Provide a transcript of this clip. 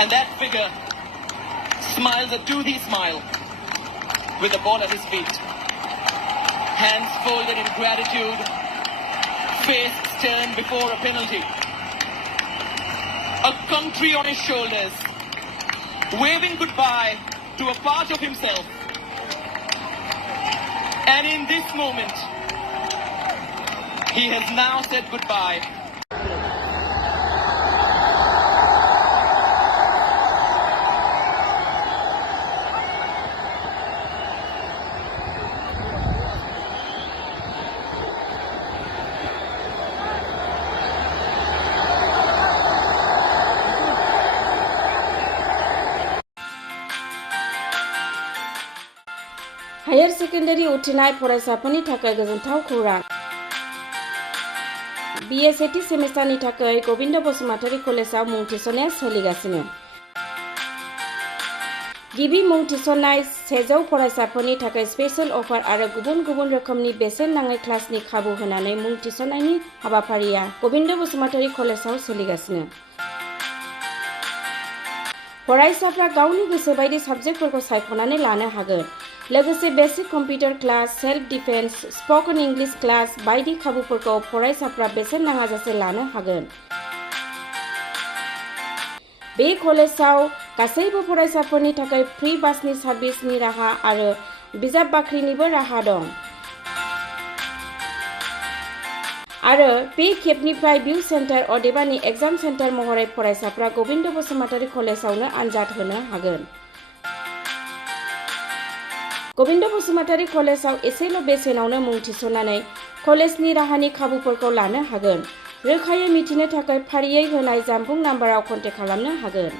And that figure smiles a toothy smile with the ball at his feet. Hands folded in gratitude, face stern before a penalty. A country on his shoulders, waving goodbye to a part of himself. And in this moment, he has now said goodbye. Higher secondary उथ्रिनाय फरायसाफोरनि थाखाय गोजोनथाव खौरां। BA सेथि सेमिस्टारनि थाखाय गोविंद बसुमतारी कलेजाव मुं थिसननाया सोलिगासिनो। गिबि मुं थिसननाय 100 फरायसाफोरनि थाखाय स्पेशल अफार आरो गुबुन गुबुन रोखोमनि बेसेन नाङै क्लासनि खाबु होनानै मुं थिसननायनि हाबाफारिया गोविंद बसुमतारी कलेजाव सोलिगासिनो। फरायसाफ्रा गावनि गोसो बायदि साबजेक्टफोरखौ सायख'नानै लानो हागोन। लोगोसे basic computer class, self defence, spoken English class बायदि खाबुफोरखौ फरायसाफ्रा बेसेन नाङाजासे लानो हागोन। बे कलेजाव गासैबो फरायसाफोरनि थाखाय फ्री बासनि सार्भिसनि राहा आरो बिजाब बाख्रिनिबो राहा दं। आरो बे खेबनिफ्राय भिउ सेन्टार अदेबानि एग्जाम सेन्टार महरै फरायसाफ्रा गोविंद बसुमतारी कलेजावनो आनजाद होनो हागोन। गोविंद बसुमतारी कलेजाव एसेल' बेसेनावनो मुं थिसननानै कलेजनि राहानि खाबुफोरखौ लानो हागोन। रोखायै मिथिनो थाखाय फारियै होनाय जानबुं नाम्बाराव कन्टेक्ट खालामनो हागोन।